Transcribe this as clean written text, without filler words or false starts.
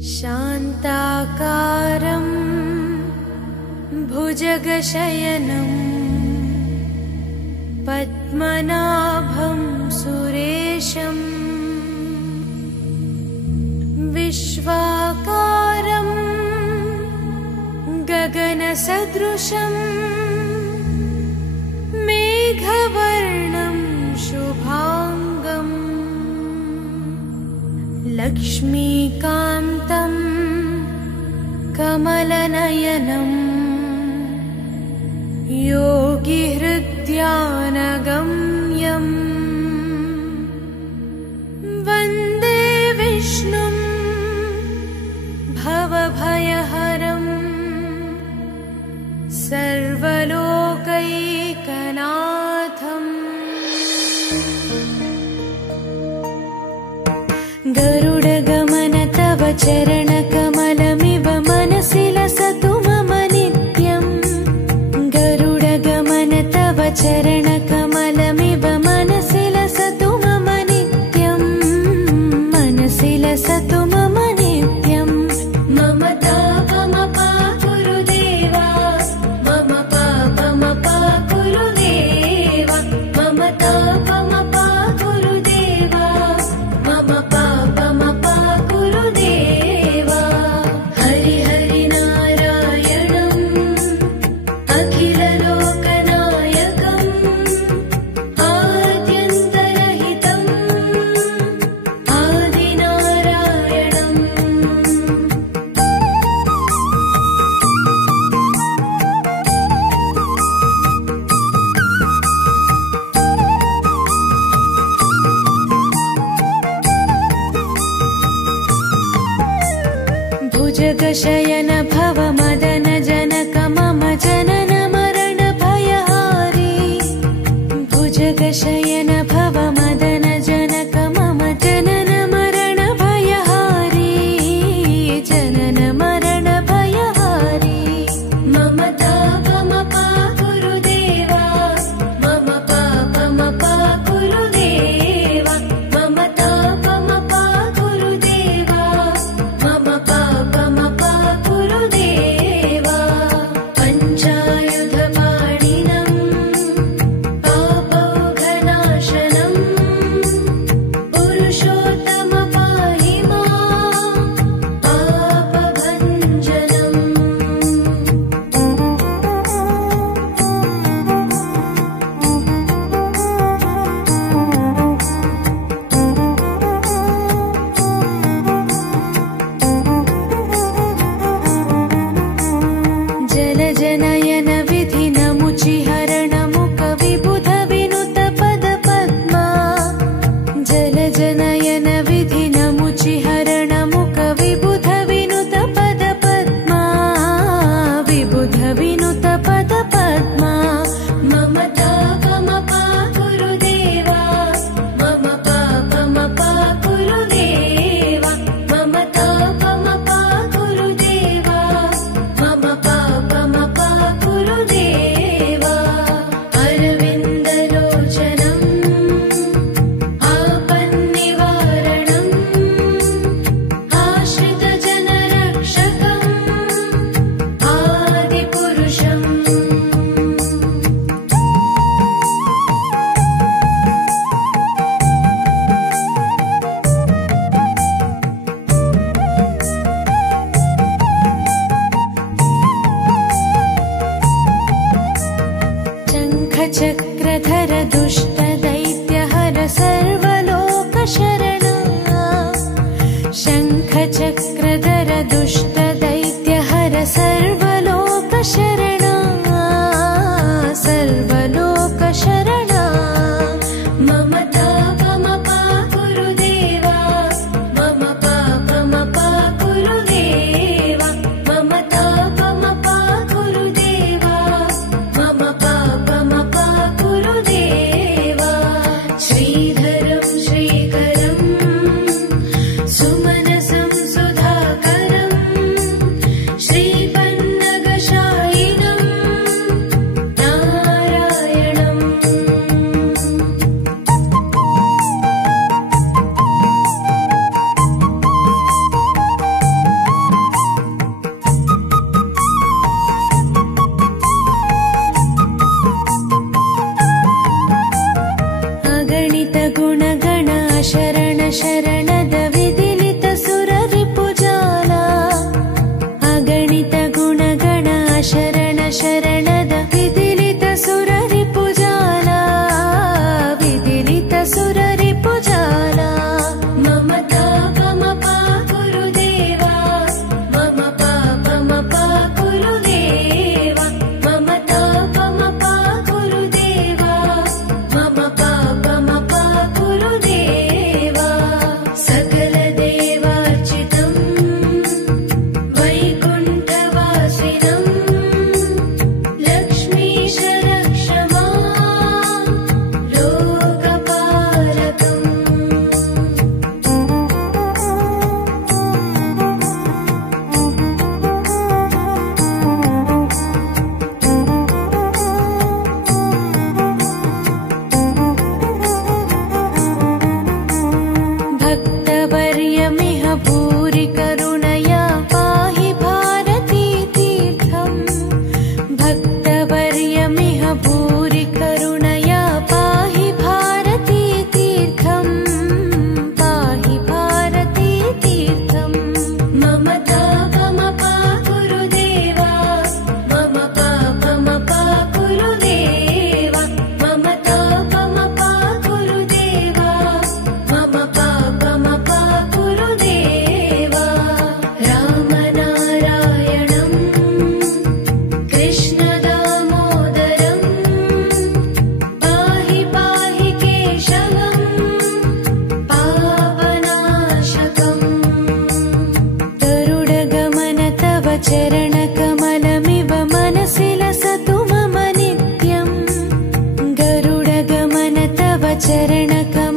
शान्ताकारं भुजगशयनं पद्मनाभं सुरेशं विश्वाकारं गगनसदृशं मेघवर्णं शुभांगम् लक्ष्मीकान्तं कमलनयनं योगिहृद्यानगम्यं वन्दे विष्णुं भवभयहरं सर्वलोकैकनाथम्। गरुडगमन तव चरणकमलमिव मनसि लसतु मम नित्यम्। गरुडगमन तव चरणकमलमिव मनसि लसतु मम नित्यम्। मनसि लसतु मम नित्यम्। मम तापमपा गुरुदेवा मम पापमपा गुरुदेवा मम तापमपा गुरुदेवा मम पापमपा गुरुदेवा। हरि हरि नारायणम् अखिललोकनायकम् आद्यन्तरहितम् आदिनारायणम्। भुजगशयन भव मदन जनक मम जनन मरण भयहारी। भुजगशयन भव मदन जनक मम जनन मरण भयहारी। जनन मरण भयहारी। मम तापमपा गुरुदेवा मम पापमपा गुरुदेवा मम तापमपा गुरुदेवा मम पापमपा गुरुदेवा। पञ्चायुधपाणिनं पापौघनाशनं पुरुषोत्तम पाहि मां पापभञ्जनम्। जलजनयन विधिनमुचिहरण मुख विबुध विनुत पद पद्मा। जलजनयन विधिनमुचिहरण मुख विबुध विनुत पद पद्मा। विबुध विनुत पद पद्मा। मम तापमपा गुरुदेवा मम पापमपा गुरुदेवा मम तापमपा गुरुदेवा मम पापमपा गुरुदेवा। अरविन्दलोचनम् आपन्निवारणम् आश्रितजनरक्षकम् आदिपुरुषम्। शङ्खचक्रधर दुष्टदैत्यहर सर्वलोकशरणा। शङ्खचक्रधर दुष्टदैत्यहर सर्वलोकशरणा। सर्वलोकशरणा। मम तापमपा गुरुदेवा मम पापमपा गुरुदेवा मम तापमपा गुरुदेवा मम पापमपा गुरुदेवा। श्रीधरं श्रीकरं सुमनसं सुधाकरं श्रीपन्न चरणकमलमिव मनसि लसतु मम नित्यम् गरुडगमन तव चरणकमलमिव